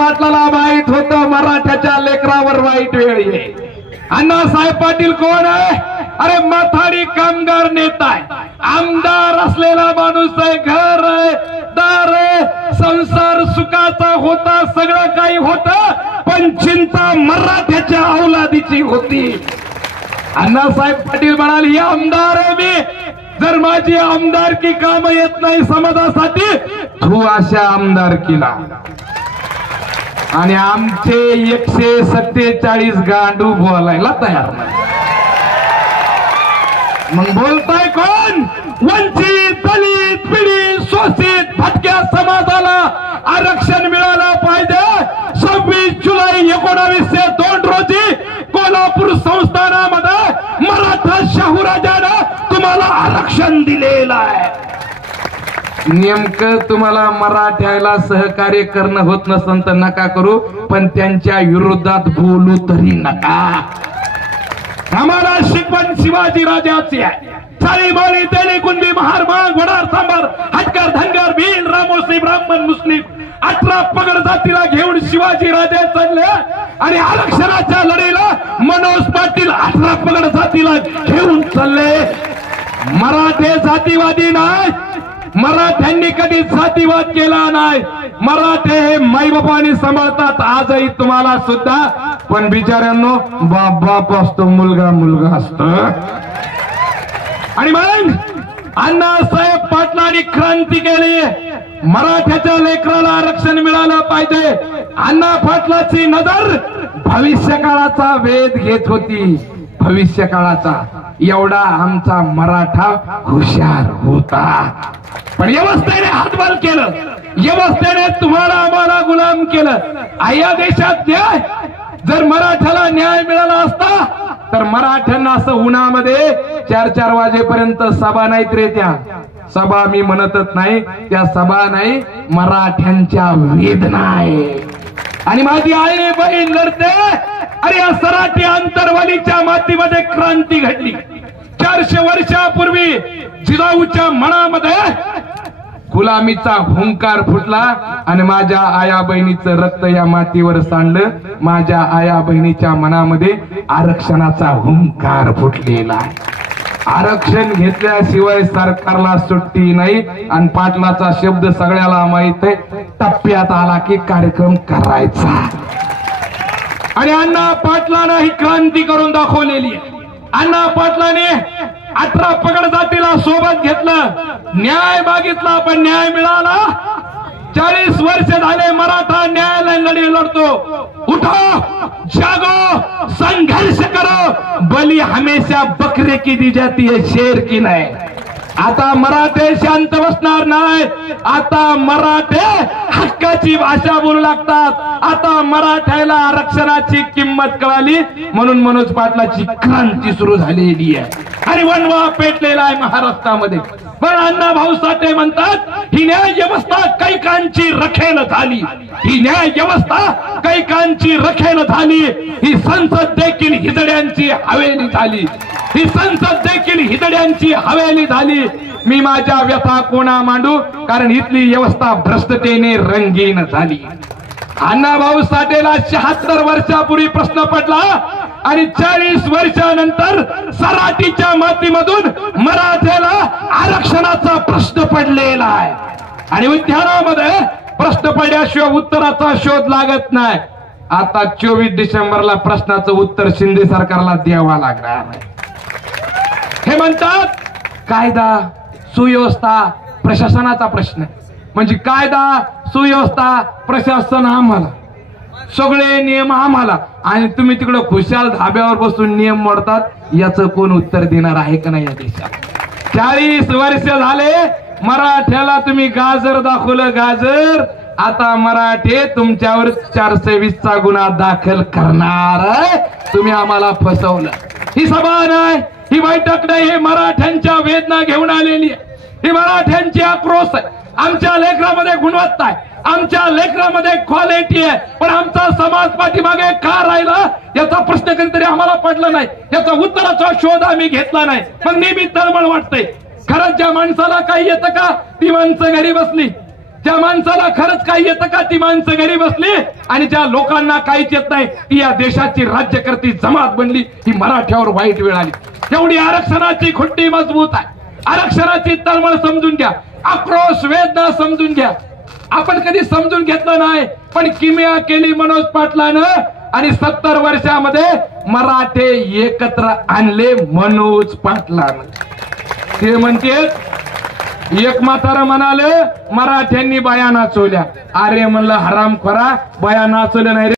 पाटलाला माहित होतं मराठ्याच्या लेकरावर वाईट वेळ येईल. अण्णासाहेब पाटील कोण आहे? अरे माथाडी कामगार नेता आहे, आमदार असलेला माणूस आहे, घर आहे, दार आहे, संसार सुखाचा होता, सगळं काही होतं, पण चिंता मराठ्याच्या औलादीची होती. अण्णासाहेब पाटील म्हणाले आमदार आहे मी, जर माझी आमदारकी काम येत नाही समाजासाठी तू अशा आमदारकीला. आणि आमचे 147 गांडू बोलायला तयार नाही. मग बोलताय कोण? वंचित, दलित, पीडित, शोषित, भटक्या समाजाला आरक्षण मिळालं पाहिजे. 26 जुलै 1902 रोजी कोल्हापूर संस्थानामध्ये मराठा शाहूराजानं तुम्हाला आरक्षण दिलेलं आहे. नेमकं तुम्हाला मराठ्याला सहकार्य करणं होत नसेल तर नका करू, पण त्यांच्या विरोधात बोलू तरी नका. आम्हाला शिकवण शिवाजी राजाची आहे. चाळी माळी तेली कुणबी महार माग वडार सांबार हटकर धनगर भील रामोसी ब्राह्मण मुस्लिम 18 पगड जातीला घेऊन शिवाजी राजे चालले. आणि आरक्षणाच्या लढाईला मनोज पाटील 18 पगड जातीला घेऊन चालले. मराठे जातीवादी नाही, मराठ्यांनी कधी जातीवाद केला नाही. मराठे हे माईबापाने सांभाळतात आजही तुम्हाला सुद्धा. पण बिचाऱ्यांनो बाप बाप असतो, मुलगा मुलगा असतो. आणि मग अण्णासाहेब पाटलांनी क्रांती केली. मराठ्याच्या लेकराला आरक्षण मिळालं पाहिजे. अण्णा पाटलाची नजर भविष्य काळाचा वेध घेत होती. भविष्य काळाचा एवढा आमचा मराठा हुशार होता. पण व्यवस्थेने हातबल केलं, व्यवस्थेने तुम्हाला आम्हाला गुलाम केलं. या देशात न्याय, जर मराठ्याला न्याय मिळाला असता तर मराठ्यांना असं उन्हामध्ये 4-4 वाजेपर्यंत सभा नाहीत रे. त्या सभा मी म्हणतच नाही, त्या सभा नाही, मराठ्यांच्या वेदना आहे. आणि माझी आई बहीण लढते. अरे या सराटी आंतरवालीच्या मातीमध्ये क्रांती घडली. 400 वर्षापूर्वी जिजाऊच्या मनामध्ये गुलामीचा हुंकार फुटला आणि माझ्या आया बहिणीचं रक्त या मातीवर सांडलं. माझ्या आया बहिणीच्या मनामध्ये आरक्षणाचा हुंकार फुटलेला आहे. आरक्षण घेतल्याशिवाय सरकारला सुट्टी नाही. आणि पाटलाचा शब्द सगळ्याला माहित आहे, टप्प्यात आला की कार्यक्रम करायचा. आणि अण्णा पाटलानं ही क्रांती करून दाखवलेली आहे. अण्णा पाटलाने 18 पगड जातीला सोबत घेतलं, न्याय मागितला, पण न्याय मिळाला. 40 वर्ष झाले मराठा न्यायालय लढी लढतो. उठो, जागो, संघर्ष करो. बली हमेशा बकरे की दी जाती है, शेर की नाही. आता मराठे शांत बसणार नाही. आता मराठे हक्काची भाषा बोलू लागतात. आता मराठ्याला आरक्षणाची किंमत कळाली म्हणून मनोज पाटलाची क्रांती सुरू झालेली आहे. आणि वणवा पेटलेला आहे महाराष्ट्रामध्ये. पण अण्णा भाऊ साठे म्हणतात ही न्याय व्यवस्था कैकांची रखेल झाली. ही न्याय व्यवस्था कैकांची रखेल झाली. ही संसद देखील हिजड्यांची हवेली झाली. ही संसद देखील हिजड्यांची हवेली झाली. मी माझ्या व्यथा कोणा मांडू, कारण इथली व्यवस्था भ्रष्टतेने रंगीन झाली. अण्णा भाऊ साठेला 76 वर्षापूर्वी प्रश्न पडला आणि 40 वर्षानंतर सराटीच्या मातीमधून मराठ्याला आरक्षणाचा प्रश्न पडलेला आहे. आणि उद्यानामध्ये प्रश्न पडल्याशिवाय उत्तराचा शोध लागत नाही. आता 24 डिसेंबरला प्रश्नाचं उत्तर शिंदे सरकारला द्यावा लागणार आहे. हे म्हणतात कायदा सुव्यवस्था प्रशासनाचा प्रश्न. म्हणजे कायदा सुव्यवस्था प्रशासन आम्हाला, सगळे नियम आम्हाला, आणि तुम्ही तिकडे खुशाल धाब्यावर बसून नियम मोडतात. याचं कोण उत्तर देणार आहे का नाही या देशात? 40 वर्ष झाले मराठ्याला तुम्ही गाजर दाखवलं, गाजर. आता मराठे तुमच्यावर 420चा गुन्हा दाखल करणार. तुम्ही आम्हाला फसवलं. ही सभा नाही, ही बैठक नाही, हे मराठ्यांच्या वेदना घेऊन आलेली आहे. ही मराठ्यांची आक्रोश आहे. आमच्या लेकरामध्ये गुणवत्ता आहे, आमच्या लेकरामध्ये क्वालिटी आहे, पण आमचा समाज पाठीमागे का राहिला याचा प्रश्न कधीतरी आम्हाला पडला नाही. याचा उत्तराचा शोध आम्ही घेतला नाही. मग नेहमी तळमळ वाटते. खरंच ज्या माणसाला काही येतं का, ती माणसं घरी बसली. ज्या माणसाला खरंच काही येतं का ती माणसं घरी बसली आणि ज्या लोकांना काहीच येत नाही ती या देशाची राज्यकर्ती जमात बनली. ही मराठ्यावर वाईट वेळ आली. एवढी आरक्षणाची खुंटी मजबूत आहे. आरक्षणाची तळमळ समजून घ्या. आक्रोश वेदना समजून घ्या. आपण कधी समजून घेतलं नाही पण किमया केली मनोज पाटलानं आणि 70 वर्षामध्ये मराठे एकत्र आणले मनोज पाटलानं. ते म्हणते एक म्हातारं म्हणाले मराठ्यांनी बाया नाचवल्या. अरे म्हणलं हरामखोरा, बाया नाचवल्या नाही रे.